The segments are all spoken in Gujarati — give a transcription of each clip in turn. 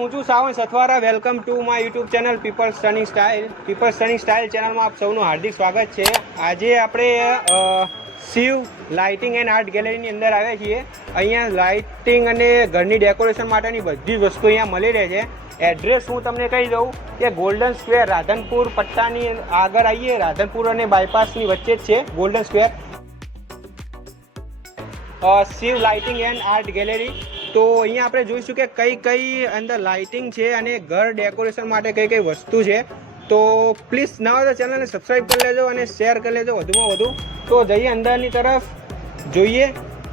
હું છું Savan Sathwara welcome to my YouTube channel people stunning style people stunning style ચેનલમાં આપ સૌનું હાર્દિક સ્વાગત છે. આજે આપણે શિવ લાઇટિંગ એન્ડ આર્ટ ગેલેરીની અંદર આવ્યા છીએ. અહીંયા લાઇટિંગ અને ઘરની ડેકોરેશન માટેની બધી જ વસ્તુ અહીંયા મળી રહે છે. એડ્રેસ હું તમને કહી દઉં કે ગોલ્ડન સ્ક્વેર રાધનપુર પટ્ટાની આગળ આવીએ. રાધનપુર અને બાયપાસની વચ્ચે જ છે golden square Shiv lighting and art gallery તો અહીંયા આપણે જોઈશું કે કઈ કઈ અંદર લાઇટિંગ છે અને ઘર ડેકોરેશન માટે કઈ કઈ વસ્તુ છે. તો પ્લીઝ નવા તો ચેનલને સબસ્ક્રાઈબ કરી લેજો અને શેર કરી લેજો વધુમાં વધુ. તો જઈએ અંદરની તરફ. જોઈએ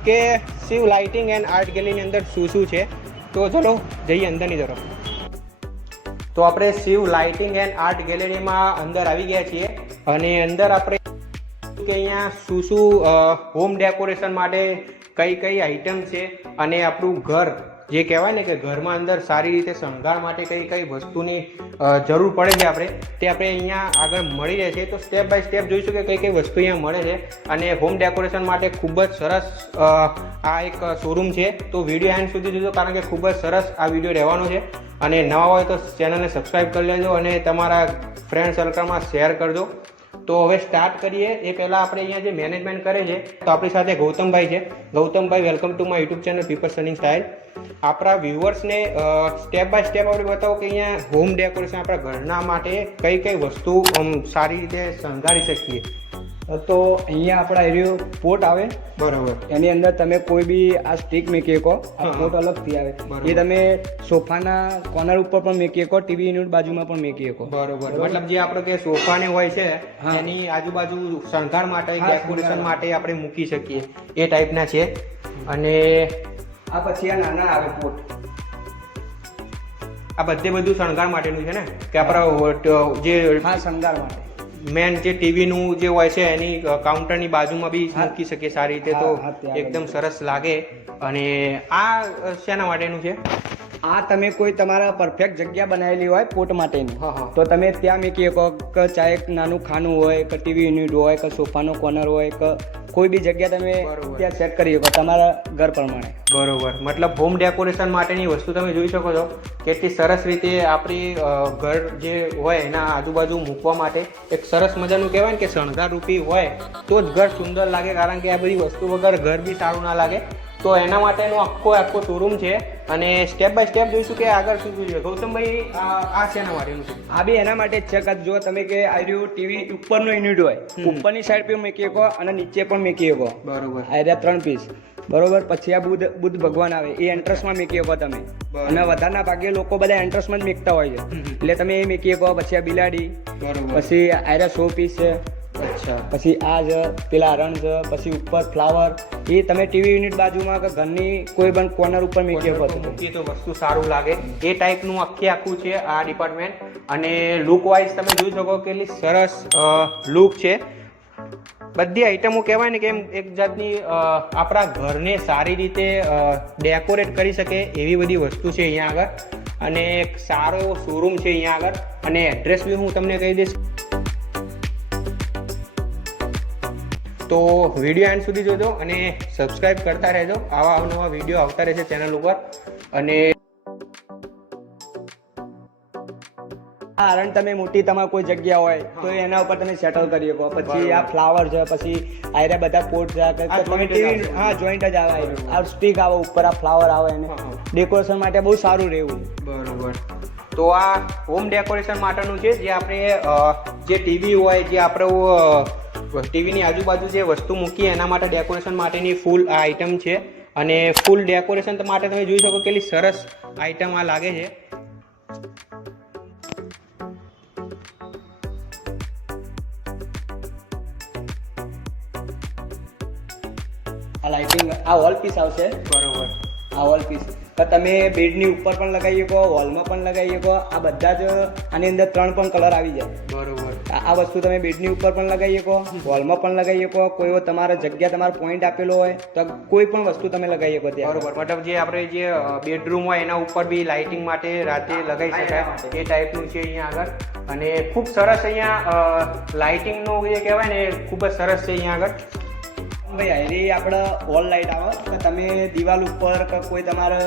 કે શિવ લાઇટિંગ એન્ડ આર્ટ ગેલેરીની અંદર શું શું છે. તો ચલો જઈએ અંદરની તરફ. તો આપણે શિવ લાઇટિંગ એન્ડ આર્ટ ગેલેરીમાં અંદર આવી ગયા છીએ. અને અંદર આપણે કે અહીંયા શું શું હોમ ડેકોરેશન માટે કઈ કઈ આઈટમ છે અને આપણું ઘર, જે કહેવાય ને કે ઘરમાં અંદર સારી રીતે શણગાર માટે કઈ કઈ વસ્તુની જરૂર પડે છે આપણે, તે આપણે અહીંયા આગળ મળી રહે છે તો સ્ટેપ બાય સ્ટેપ જોઈશું કે કઈ કઈ વસ્તુ અહીંયા મળે છે. અને હોમ ડેકોરેશન માટે ખૂબ જ સરસ આ એક શોરૂમ છે. તો વીડિયો એન્ડ સુધી જોજો, કારણ કે ખૂબ જ સરસ આ વીડિયો રહેવાનો છે. અને નવા હોય તો ચેનલને સબસ્ક્રાઈબ કરી લેજો અને તમારા ફ્રેન્ડ સર્કલમાં શેર કરજો. તો હવે સ્ટાર્ટ કરીએ. એ પહેલાં આપણે અહીંયા જે મેનેજમેન્ટ કરે છે, તો આપણી સાથે ગૌતમભાઈ છે. ગૌતમભાઈ welcome to my YouTube channel people સનિંગ style આપણા વ્યુઅર્સને સ્ટેપ બાય સ્ટેપ આપણે બતાવો કે અહીંયા હોમ ડેકોરેશન આપણા ઘરના માટે કઈ કઈ વસ્તુ, આમ સારી રીતે શણગારી શકીએ. તો અહીંયા આપણા એરિયો પોટ આવે. બરોબર. એની અંદર તમે કોઈ બી આ સ્ટીક મેકી શકો. આ. પોટ અલગથી આવે. એ તમે સોફાના કોર્નર ઉપર પણ મેકી શકો ટીવી યુનિટ બાજુમાં પણ મેકી શકો. બરોબર. મતલબ જે આપણે કે સોફા ને હોય છે એની આજુબાજુ શણગાર માટે ડેકોરેશન માટે આપણે મૂકી શકીએ. એ ટાઈપના છે. અને આ પછી આ નાના આવે પોટ. આ બધે બધું શણગાર માટેનું છે ને? કે આપણા જે હા શણગાર માટે. મેન જે ટીવીનું જે હોય છે એની અ, કાઉન્ટરની બાજુમાં બી મૂકી શકીએ સારી રીતે તો એકદમ સરસ લાગે. અને આ શેના માટેનું છે? આ તમે કોઈ તમારા પરફેક્ટ જગ્યા બનાવેલી હોય પોટ માટેની. તો તમે ત્યાં મૂકી શકો કે ચાહે એક નાનું ખાનું હોય કે ટીવી યુનિટ હોય કે સોફાનો કોર્નર હોય કે કોઈ બી જગ્યા તમે ત્યાં સેટ કરી શકો તમારા ઘર પ્રમાણે. બરોબર. મતલબ હોમ ડેકોરેશન માટેની વસ્તુ તમે જોઈ શકો છો કેટલી સરસ રીતે આપણી ઘર જે હોય એના આજુબાજુ મૂકવા માટે એક સરસ મજાનું કહેવાય ને કે શણગાર રૂપી હોય તો જ ઘર સુંદર લાગે કારણ કે આ બધી વસ્તુ વગર ઘર બી સારું ના લાગે. તો એના માટેનો આખો આખો શોરૂમ છે. અને સ્ટેપ બાય સ્ટેપ જોઈશું કે આગળ શું શું છે ગૌતમભાઈ આ શેના માટેનું છે. આ બી એના માટે જ છે કે જો તમે કે આ રહ્યું ટીવી ઉપરનો યુનિટ હોય ઉપરની સાઈડ પણ મૂકી શકો અને નીચે પણ મૂકી શકો બરોબર. આ રહ્યા ત્રણ પીસ બરોબર? પછી આ બુદ્ધ બુદ્ધ ભગવાન આવે. એ એન્ટ્રન્સમાં મેકી શકો તમે. અને વધારના ભાગે લોકો બધા એન્ટ્રન્સમાં જ મેકતા હોય છે. એટલે તમે એ મેકી શકો પછી આ બિલાડી પછી આયરા શો સો પીસ છે. અચ્છા. પછી આ જ પેલા હરણ જ પછી ઉપર ફ્લાવર એ તમે ટીવી યુનિટ બાજુમાં કે ઘરની કોઈ પણ કોર્નર ઉપર મૂકી શકો મૂકીએ તો વસ્તુ સારું લાગે. એ ટાઈપનું આખે આખું છે આ ડિપાર્ટમેન્ટ અને લુક વાઇઝ તમે જોઈ શકો કેટલી સરસ લુક છે. બધી આઈટમો કહેવાય ને કે એમ એક જાતની આપણા ઘરને સારી રીતે ડેકોરેટ કરી શકે એવી બધી વસ્તુ છે અહીંયા આગળ. અને એક સારો શોરૂમ છે અહીંયા આગળ. અને એડ્રેસ બી હું તમને કહી દઈશ. તો વીડિયો એન્ડ સુધી જોજો અને સબસ્ક્રાઇબ કરતા રહેજો. આવા અવનવા વીડિયો આવતા રહેશે ચેનલ ઉપર. અને આ હરણ તમે મોટી તમારે કોઈ જગ્યા હોય તો એના ઉપર તમે સેટલ કરી શકો. પછી આ ફ્લાવર છે પછી આયરા બધા પોટ છે. હા જોઈન્ટ જ આવે. આ સ્ટીક આવે ઉપર આ ફ્લાવર આવે એને. ડેકોરેશન માટે બહુ સારું રહેવું. બરોબર. તો આ હોમ ડેકોરેશન માટેનું છે જે આપણે જે ટીવી હોય જે આપણે ટીવીની આજુબાજુ જે વસ્તુ મૂકીએ એના માટે ડેકોરેશન માટેની ફૂલ આ આઈટમ છે. અને ફૂલ ડેકોરેશન માટે તમે જોઈ શકો કેટલી સરસ આઈટમ આ લાગે છે. આ લાઇટિંગ આ વોલ પીસ આવશે? બરોબર. આ વોલ પીસ તો તમે બેડની ઉપર પણ લગાવી શકો વોલમાં પણ લગાવી શકો આ બધા જ આની અંદર ત્રણ પણ કલર આવી જાય. બરોબર. આ વસ્તુ તમે બેડની ઉપર પણ લગાવી શકો હોલમાં પણ લગાવી શકો કોઈ તમારે જગ્યા તમારો પોઈન્ટ આપેલો હોય તો કોઈ પણ વસ્તુ તમે લગાવી શકો ત્યાં. બરોબર. મતલબ જે આપણે જે બેડરૂમ હોય એના ઉપર બી લાઇટિંગ માટે રાતે લગાવી શકાય. એ ટાઈપનું છે અહીંયા આગળ. અને ખૂબ સરસ અહીંયા લાઇટિંગનું જે કહેવાય ને એ ખૂબ જ સરસ છે અહીંયા આગળ. ભાઈ હારી આપણે ઓલ લાઇટ આવે. તો તમે દિવાલ ઉપર કે કોઈ તમારો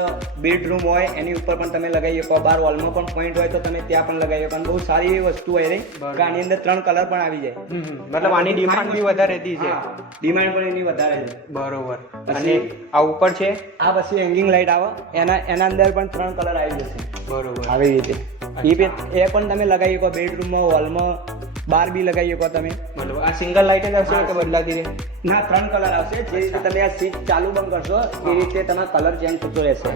બેડરૂમ હોય એની ઉપર પણ તમે લગાવી શકો. બાર વોલમાં પણ પોઈન્ટ હોય તો તમે ત્યાં પણ લગાવી શકો. બહુ સારી એવી વસ્તુ હોય રહી કે આની અંદર ત્રણ કલર પણ આવી જાય. મતલબ આની ડિમાન્ડ બી વધારે હતી છે. ડિમાન્ડ પણ એની વધારે છે. બરોબર. અને આ ઉપર છે? આ પછી હેંગિંગ લાઇટ આવે. એના એના અંદર પણ ત્રણ કલર આવી જશે. બરોબર. આવી રીતે. એ એ પણ તમે લગાવી શકો. બેડરૂમમાં હોલમાં બાર બી લગાવી શકો તમે. મતલબ આ સિંગલ લાઇટ જ હશે કે બદલાતી રહે? ના ત્રણ કલર આવશે. જે રીતે તમે આ સ્વિચ ચાલુ બંધ કરશો એ રીતે તમારો કલર ચેન્જ થતો રહેશે.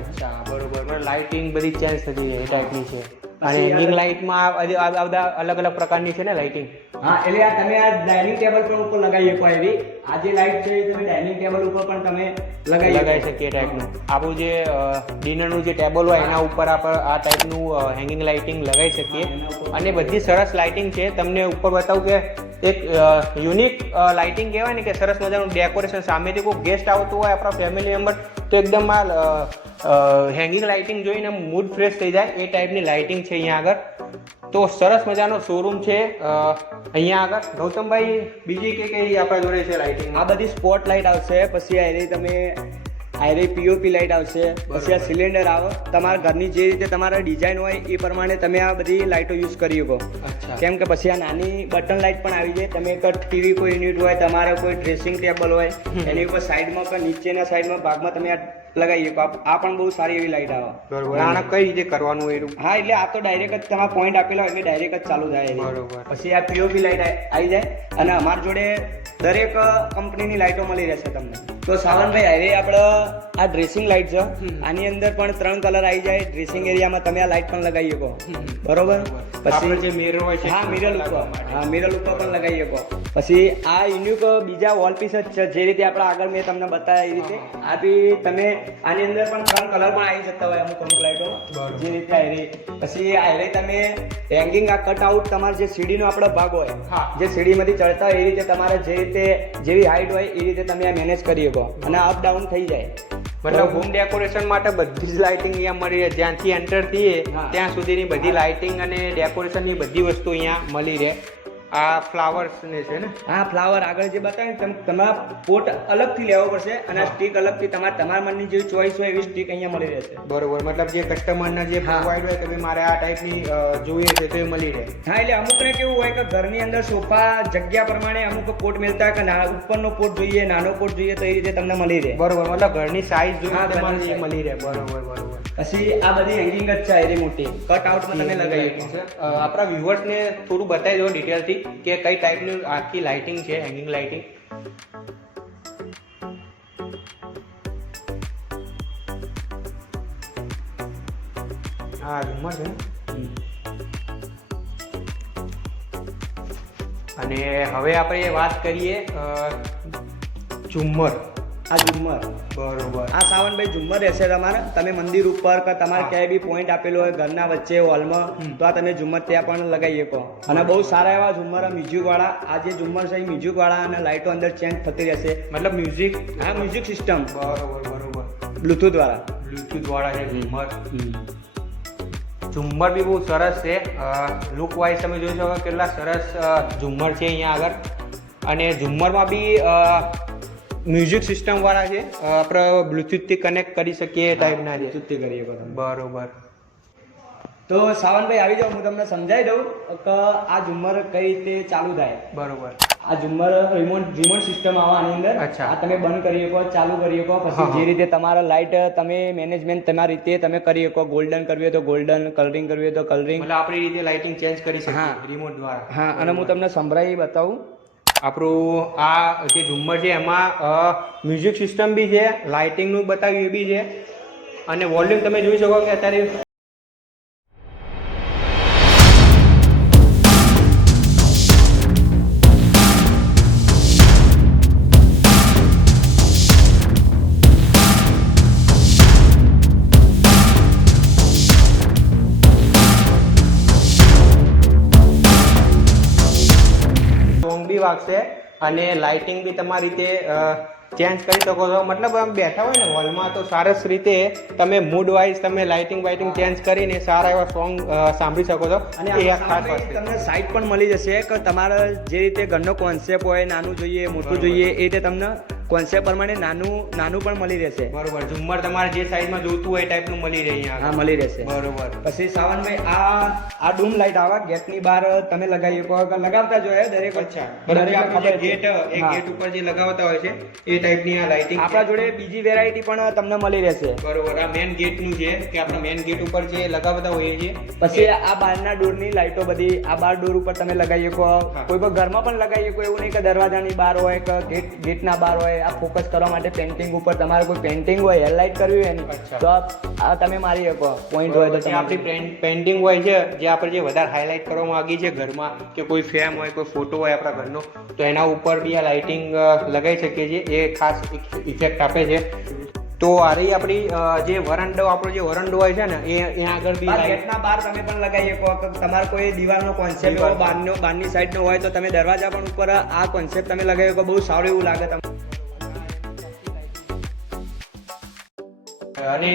બરોબર. લાઇટિંગ બધી ચેન્જ થતી રહે એ ટાઈપની છે. અને રિંગ લાઇટમાં આ બધા અલગ અલગ પ્રકારની છે ને લાઇટિંગ હા એટલે આ તમે આ ડાઇનિંગ ટેબલ પણ ઉપર લગાવી શકો એવી. આ જે લાઇટ છે એ તમે ડાઇનિંગ ટેબલ ઉપર પણ તમે લગાવી લગાવી શકીએ ટાઈપનું આપણું જે ડિનરનું જે ટેબલ હોય એના ઉપર આપણે આ ટાઈપનું હેંગિંગ લાઇટિંગ લગાવી શકીએ. અને બધી સરસ લાઇટિંગ છે. તમને ઉપર બતાવું કે એક યુનિક લાઇટિંગ કહેવાય ને કે સરસ મજાનું ડેકોરેશન સામેથી કોઈ ગેસ્ટ આવતું હોય આપણા ફેમિલી મેમ્બર તો એકદમ આ હેંગિંગ લાઇટિંગ જોઈને મૂડ ફ્રેશ થઈ જાય. એ ટાઈપની લાઇટિંગ છે અહીંયા આગળ. તો સરસ મજાનો શોરૂમ છે. અહીંયા આગળ ગૌતમભાઈ બીજી કે કઈ આપણા જોડે છે લાઇટિંગ આ બધી સ્પોટ લાઇટ આવશે પછી આ તમે આયરે પીઓપી લાઇટ આવશે પછી આ સિલિન્ડર આવે. તમારા ઘરની જે રીતે તમારા ડિઝાઇન હોય એ પ્રમાણે તમે આ બધી લાઇટો યુઝ કરી શકો. કેમ કે પછી આ નાની બટન લાઇટ પણ આવી જાય. તમે એક ટીવી કોઈ યુનિટ હોય તમારે કોઈ ડ્રેસિંગ ટેબલ હોય એની ઉપર સાઈડમાં પણ નીચેના સાઈડમાં ભાગમાં તમે આ લગાવી શકો આ- પણ બહુ સારી એવી લાઇટ આવે. બરોબર. આને કઈ રીતે કરવાનું હોય હા એટલે આ તો ડાયરેક્ટ જ તમારા પોઈન્ટ આપેલા હોય એટલે ડાયરેક્ટ જ ચાલુ થાય બરોબર. પછી આ પીઓપી લાઇટ આવી જાય અને અમારી જોડે દરેક કંપનીની લાઇટો મળી રહેશે તમને. તો સાવનભાઈ હારે આપણે આ ડ્રેસિંગ લાઇટ છે આની અંદર પણ ત્રણ કલર આવી જાય. ડ્રેસિંગ એરિયામાં તમે આ લાઇટ પણ લગાવી શકો. બરોબર? પછી જે મિરર હોય છે હા મિરર ઉપર. હા મિરર ઉપર પણ લગાવી શકો. પછી આ યુનિક બીજા વોલપીસ જ છે જે રીતે આપણે આગળ મેં તમને બતાવ્યા એ રીતે. આ બી તમે આની અંદર પણ ત્રણ કલર પણ આવી જતા હોય અમુક અમુક બરોબર. જે રીતે આયરી પછી આયરી તમે હેંગિંગ આ કટ આઉટ તમારે જે સીડીનો આપણો ભાગ હોય જે સીડીમાંથી ચડતા હોય એ રીતે તમારે જે રીતે જેવી હાઈટ હોય એ રીતે તમે આ મેનેજ કરી શકો. અને અપ ડાઉન થઈ જાય. મતલબ હોમ ડેકોરેશન માટે બધી જ લાઇટિંગ અહીંયા મળી રહે. જ્યાંથી એન્ટર થઈએ ત્યાં સુધીની બધી લાઇટિંગ અને ડેકોરેશનની બધી વસ્તુ અહીંયા મળી રહે. આ ફ્લાવર્સ ને છે ને? હા ફ્લાવર આગળ જે બતાવ્યું તમે તમારા પોટ અલગથી લેવો પડશે અને આ સ્ટીક અલગથી તમારે તમારા મનની જે ચોઈસ હોય એવી સ્ટીક અહીંયા મળી રહેશે. બરોબર મતલબ જે કસ્ટમરના જે. પ્રોવાઈડ હોય કે ભાઈ મારે આ ટાઈપની જોઈએ છે તો એ મળી રહે. હા એટલે અમુકને કેવું હોય કે ઘરની અંદર સોફા જગ્યા પ્રમાણે અમુક પોટ મળતા કે ઉપરનો પોટ જોઈએ નાનો પોટ જોઈએ તો એ રીતે તમને મળી રહે. બરોબર મતલબ ઘરની સાઈઝ જોઈએ. મળી રહે. બરોબર બરોબર. પછી આ બધી હેંગિંગ જ છે મોટી. કટ આઉટમાં તમે લગાવી આપણા વ્યુઅર્સને થોડું બતાવી દો ડિટેલથી કે કઈ ટાઈપની આખી લાઇટિંગ છે હેંગિંગ લાઇટિંગ હા ઝુમર છે અને હવે આપણે વાત કરીએ ઝુમ્મર. આ ઝુમ્મર. બરોબર. આ સાવનભાઈ ઝુમ્મર રહેશે તમારે. તમે મંદિર ઉપર કે તમારે ક્યાંય બી પોઈન્ટ આપેલો હોય ઘરના વચ્ચે હોલમાં તો આ તમે ઝુમ્મર ત્યાં પણ લગાવી શકો. અને બહુ સારા એવા ઝુમ્મર મ્યુઝિક વાળા આ જે ઝુમ્મર છે એ મ્યુઝિક વાળા અને લાઇટો અંદર ચેન્જ થતી રહેશે. મતલબ મ્યુઝિક? હા મ્યુઝિક સિસ્ટમ બરોબર બરોબર. બ્લુટૂથ વાળા. બ્લૂટૂથ વાળા છે ઝુમ્મર. ઝુમ્મર બી બહુ સરસ છે. લુક વાઇઝ તમે જોઈ શકો કેટલા સરસ ઝુમ્મર છે અહીંયા આગળ. અને ઝુમ્મરમાં બી મ્યુઝિક સિસ્ટમ વાળા છે આપણે બ્લુટૂથથી કનેક્ટ કરી શકીએ એ ટાઈપના છે. બ્લુટૂથથી કરી શકો બરોબર. તો સાવનભાઈ આવી જાઓ હું તમને સમજાવી દઉં કે આ ઝુમર કઈ રીતે ચાલુ થાય. બરોબર. આ ઝુમર રિમોટ રિમોટ સિસ્ટમ આવા આની અંદર અચ્છા. આ તમે બંધ કરી શકો ચાલુ કરી શકો પછી જે રીતે તમારા લાઇટ તમે મેનેજમેન્ટ તમારી રીતે તમે કરી શકો ગોલ્ડન કરવી હોય તો ગોલ્ડન કલરિંગ કરવી હોય તો કલરિંગ એટલે આપણી રીતે લાઇટિંગ ચેન્જ કરી શકીએ હા. રિમોટ દ્વારા. હા અને હું તમને સંભળાવી બતાવું. આપણું આ જે ઝુમ્મર છે, એમાં મ્યુઝિક સિસ્ટમ બી છે લાઇટિંગનું બતાવ્યું એ બી છે. અને વોલ્યુમ તમે જોઈ શકો કે અત્યારે વાગશે અને લાઇટિંગ બી તમારી રીતે ચેન્જ કરી શકો છો. મતલબ આમ બેઠા હોય ને હોલમાં તો સરસ રીતે તમે મૂડ વાઇઝ તમે લાઇટિંગ વાઇટિંગ ચેન્જ કરીને સારા એવા સોંગ સાંભળી શકો છો. અને એ ખાસ તમને સાઇટ પણ મળી જશે કે તમારે જે રીતે ઘરનો કોન્સેપ્ટ હોય નાનું જોઈએ મોટું જોઈએ એ રીતે તમને કોન્સેપ્ટ પ્રમાણે નાનું નાનું પણ મળી રહેશે. બરોબર ઝુમ્મર તમારે જે સાઈઝમાં જોતું હોય એ ટાઈપનું મળી રહે અહીંયા હા મળી રહેશે. બરોબર. પછી સાવનભાઈ આ આ ડૂમ લાઈટ આવા ગેટની બહાર તમે લગાવી શકો કે લગાવતા જોઈએ દરેક અચ્છા. ગેટ એ ગેટ ઉપર જે લગાવતા હોય છે એ ટાઈપની આ લાઇટિંગ આપણા જોડે બીજી વેરાયટી પણ તમને મળી રહેશે. બરોબર આ મેન ગેટનું છે કે આપણે મેન ગેટ ઉપર જે લગાવતા હોઈએ છીએ પછી આ બહારના ડોરની લાઈટો બધી આ બાર ડોર ઉપર તમે લગાવી શકો. કોઈ પણ ઘરમાં પણ લગાવી શકો એવું નહીં કે દરવાજાની બહાર હોય કે ગેટ ગેટના બહાર હોય. આ ફોકસ કરવા માટે પેન્ટિંગ ઉપર તમારે કોઈ પેન્ટિંગ હોય હેડલાઇટ કરવી હોય ને તો આ તમે મારી શકો પોઈન્ટ હોય તો આપણી પેન્ટિંગ હોય છે જે આપણે જે વધારે હાઇલાઇટ કરવા માંગીએ છીએ ઘરમાં કે કોઈ ફ્રેમ હોય કોઈ ફોટો હોય આપણા ઘરનો તો એના ઉપર બી આ લાઇટિંગ લગાવી શકીએ છીએ. એ ખાસ ઇફેક્ટ આપે છે. તો આ રહી આપણી જે વરંડો આપણો જે વરંડો હોય છે ને એ અહીંયા આગળ બી ગેટના બહાર તમે પણ લગાવી શકો. તમારે કોઈ દિવાલનો કોન્સેપ્ટ હોય બારનો બહારનો બહારની સાઈડનો હોય તો તમે દરવાજા પણ ઉપર આ કોન્સેપ્ટ તમે લગાવી શકો. બહુ સારું એવું લાગે તમને. અને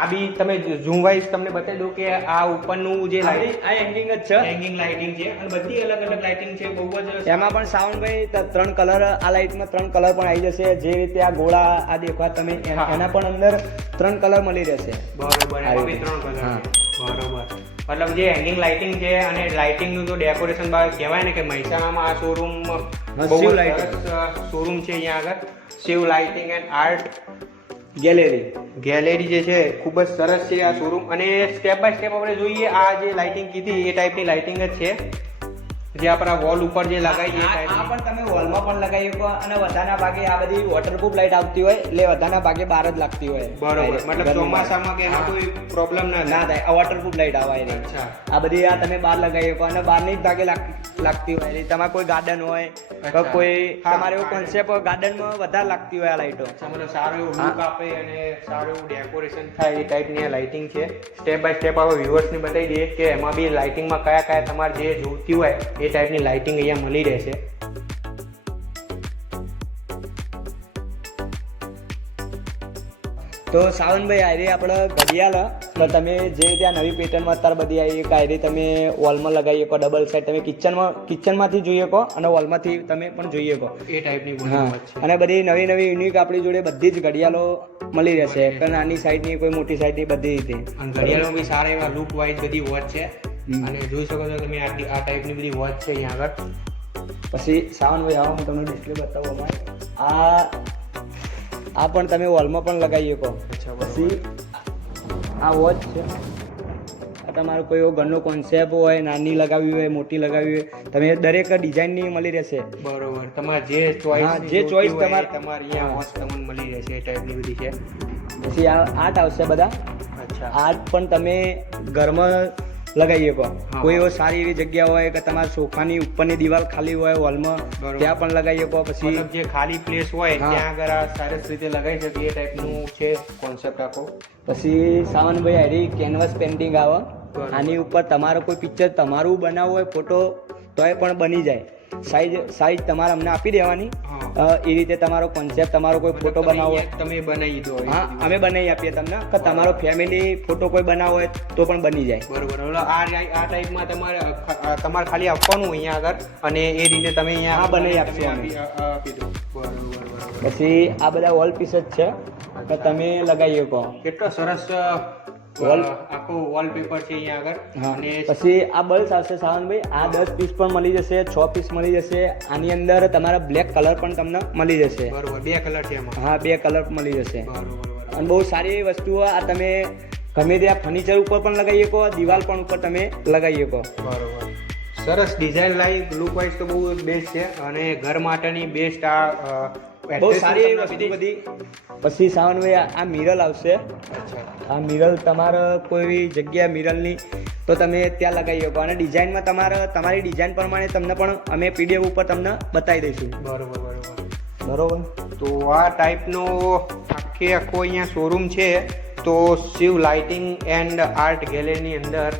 આ બી તમે ઝૂમ વાઇઝ તમને બતાવી દઉં કે આ ઉપરનું જે લાઇટિંગ આ હેંગિંગ જ છે. હેંગિંગ લાઇટિંગ છે. અને બધી અલગ અલગ લાઇટિંગ છે બહુ જ એમાં પણ સાઉન્ડ ભાઈ ત્રણ કલર આ લાઇટમાં ત્રણ કલર પણ આવી જશે. જે રીતે આ ગોળા આ દેખવા તમે એના પણ અંદર ત્રણ કલર મળી રહેશે. બરોબર ત્રણ કલર બરોબર. મતલબ જે હેંગિંગ લાઇટિંગ છે અને લાઇટિંગનું જો ડેકોરેશન કહેવાય ને કે મહેસાણામાં આ શોરૂમ બહુ શોરૂમ છે અહીંયા આગળ. Shiv lighting and art gallery. Gallery જે છે ખૂબ જ સરસ છે આ શોરૂમ અને સ્ટેપ બાય સ્ટેપ આપણે જોઈએ આ જે લાઇટિંગ કીધી એ ટાઈપની લાઇટિંગ જ છે. જે આપણા વોલ ઉપર જે લગાવી છે આ પણ તમે વોલમાં પણ લગાવી શકો અને વધારના ભાગે આ બધી વોટરપ્રૂફ લાઇટ આવતી હોય એટલે વધારના ભાગે બહાર જ લાગતી હોય. બરોબર. મતલબ ચોમાસામાં કે એમાં કોઈ પ્રોબ્લેમ ના ના થાય. આ વોટરપ્રૂફ લાઇટ આવે એની. આ બધી આ તમે બહાર લગાવી શકો અને બહારની જ ભાગે લાગતી હોય. એટલે તમારે કોઈ ગાર્ડન હોય તો કોઈ તમારે એવો કોન્સેપ્ટ ગાર્ડનમાં વધારે લાગતી હોય આ લાઇટો મતલબ સારું એવું. લુક આપે અને સારું એવું ડેકોરેશન થાય એ ટાઈપની આ લાઇટિંગ છે. સ્ટેપ બાય સ્ટેપ આપણે વ્યુઅર્સને બતાવી દઈએ કે એમાં બી લાઇટિંગમાં કયા કયા તમારે જે જોઈતી હોય એ ટાઈપની લાઇટિંગ અહીંયા મળી રહેશે. તો સાવનભાઈ આયરી આપણે ઘડિયાળ. તો તમે જે ત્યાં નવી પેટર્નમાં અત્યારે બધી આવી એક આયરી તમે વોલમાં લગાવી શકો ડબલ સાઈડ તમે કિચનમાં કિચનમાંથી જોઈ શકો અને વોલમાંથી તમે પણ જોઈ શકો. એ ટાઈપની હા. અને બધી નવી નવી યુનિક આપણી જોડે બધી જ ઘડિયાળો મળી રહેશે. કે નાની સાઈડની કોઈ મોટી સાઈડની બધી રીતે. ઘડિયાળો બી સારા એવા લુક વાઇઝ બધી વોચ છે. અને જોઈ શકો છો તમે આ ટાઈપની બધી વોચ છે અહીંયા આગળ. પછી સાવનભાઈ આવો હું તમને ડિસ્પ્લે બતાવવા આ આ પણ તમે વોલમાં પણ લગાવી શકો. અચ્છા પછી આ વોચ છે. આ તમારો કોઈ એવો ઘરનો કોન્સેપ્ટ હોય નાની લગાવી હોય મોટી લગાવી હોય તમે દરેક ડિઝાઇનની મળી રહેશે. બરોબર. તમારે જે ચોઈસ જે ચોઈસ તમારે- તમારે અહીંયા વોચ તમને મળી રહેશે એ ટાઈપની બધી છે. પછી આ આર્ટ આવશે બધા. અચ્છા. આર્ટ પણ તમે ઘરમાં લગાવી પણ કોઈ એવો સારી એવી જગ્યા હોય કે તમારા સોફાની ઉપરની દિવાલ ખાલી હોય હોલમાં. ત્યાં પણ લગાવીએ પણ પછી જે ખાલી પ્લેસ હોય. ત્યાં આગળ સરસ રીતે લગાવી શકીએ એ ટાઈપનું છે કોન્સેપ્ટ આખો પછી સાવનભાઈ હારી કેનવાસ પેઇન્ટિંગ આવે. આની ઉપર તમારો કોઈ પિક્ચર તમારું બનાવવું હોય ફોટો તોય પણ બની જાય સાઈઝ સાઈઝ તમારે અમને આપી દેવાની. એ રીતે તમારો કોન્સેપ્ટ તમારો કોઈ ફોટો બનાવો. તમે બનાવી દો હા અમે બનાવી આપીએ તમને. કે તમારો ફેમિલી ફોટો કોઈ બનાવો હોય તો પણ બની જાય. બરોબર. આ આ ટાઈપમાં તમારે તમારે ખાલી આપવાનું અહીંયા આગળ અને એ રીતે તમે અહીંયા હા, બનાવી આપશો અમે. આપી દો. બરોબર બરોબર. પછી આ બધા વોલ પીસ જ છે કે તમે લગાવી શકો. કેટલો સરસ આખો વોલપેપર છે અહીંયા આગળ. અને પછી આ બલ્સ આવશે સાવનભાઈ. આ દસ પીસ પણ મળી જશે છ પીસ મળી જશે. આની અંદર તમારા બ્લેક કલર પણ તમને મળી જશે. બરોબર બે કલર છે એમાં. હા બે કલર મળી જશે. બરોબર અને બહુ સારી એવી વસ્તુઓ આ તમે ગમે ત્યાં ફર્નિચર ઉપર પણ લગાવી શકો દિવાલ પણ ઉપર તમે લગાવી શકો. બરોબર. સરસ ડિઝાઇન લાઈક લુક વાઇઝ તો બહુ બેસ્ટ છે. અને ઘર માટેની બેસ્ટ આ બહુ સારી એવી વસ્તુ બધી પછી સાવનભાઈ આ- આ મિરલ આવશે. આ મિરલ તમારે કોઈ જગ્યા મિરલની તો તમે ત્યાં લગાવી શકો. અને ડિઝાઇનમાં તમારે તમારી ડિઝાઇન પ્રમાણે તમને પણ અમે પીડીએફ ઉપર તમને બતાવી દઈશું. બરોબર બરોબર. બરોબર? તો આ ટાઈપનો આખે આખો અહીંયા શોરૂમ છે. તો શિવ લાઇટિંગ એન્ડ આર્ટ ગેલેરીની અંદર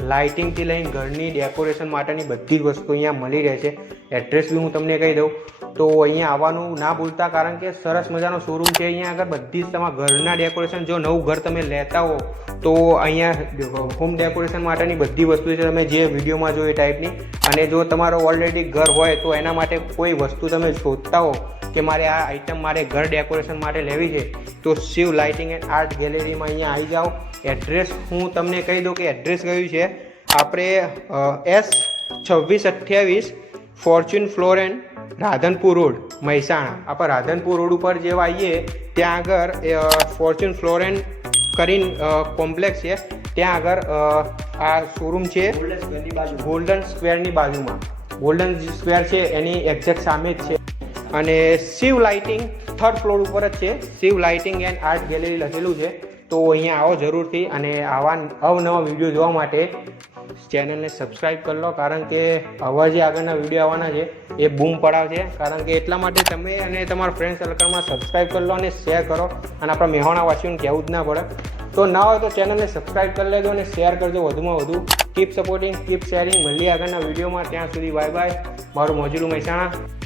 લાઇટિંગથી લઈને ઘરની ડેકોરેશન માટેની બધી જ વસ્તુ અહીંયા મળી રહે છે. એડ્રેસ બી હું તમને કહી દઉં. તો અહીંયા આવવાનું ના ભૂલતા, કારણ કે સરસ મજાનો શોરૂમ છે અહીંયા આગળ. બધી જ તમારા ઘરના ડેકોરેશન જો નવું ઘર તમે લેતા હો, તો અહીંયા હોમ ડેકોરેશન માટેની બધી વસ્તુ છે તમે જે વિડીયોમાં જો એ ટાઈપની અને જો તમારો ઓલરેડી ઘર હોય, તો એના માટે કોઈ વસ્તુ તમે શોધતા હો કે મારે આ આઇટમ મારે ઘર ડેકોરેશન માટે લેવી છે, તો શિવ લાઇટિંગ એન્ડ આર્ટ ગેલેરીમાં અહીંયા આવી જાઓ. એડ્રેસ હું તમને કહી દઉં કે એડ્રેસ કયું છે? આપણે એસ છવ્વીસ અઠ્યાવીસ ફોર્ચ્યુન ફ્લોરેન, રાધનપુર રોડ, મહેસાણા. આપણે રાધનપુર રોડ ઉપર જેવા આવીએ ત્યાં આગળ ફોર્ચ્યુન ફ્લોરેન કરીને કોમ્પ્લેક્સ છે. ત્યાં આગળ આ શોરૂમ છે. ગોલ્ડન સ્ક્વેરની બાજુમાં. ગોલ્ડન સ્ક્વેર છે, એની એક્ઝેક્ટ સામે જ છે. અને શિવ લાઇટિંગ થર્ડ ફ્લોર ઉપર જ છે. Shiv lighting and art gallery લખેલું છે. તો અહીંયા આવો જરૂરથી અને આવા અવનવા વીડિયો જોવા માટે ચેનલને સબસ્ક્રાઈબ કરી લો, કારણ કે આવા જે આગળના વીડિયો આવવાના છે, એ બૂમ પડાવશે કારણ કે એટલા માટે તમે અને તમારા ફ્રેન્ડ સર્કલમાં સબસ્ક્રાઈબ કરી લો અને શેર કરો. અને આપણા મેહોણા વાસીઓને કહેવું જ ના પડે. તો ના હોય તો ચેનલને સબસ્ક્રાઈબ કરી લેજો અને શેર કરજો વધુમાં વધુ. કીપ સપોર્ટિંગ કીપ શેરિંગ મળીએ આગળના વિડીયોમાં. ત્યાં સુધી બાય બાય મારું મોજુલું મહેસાણા.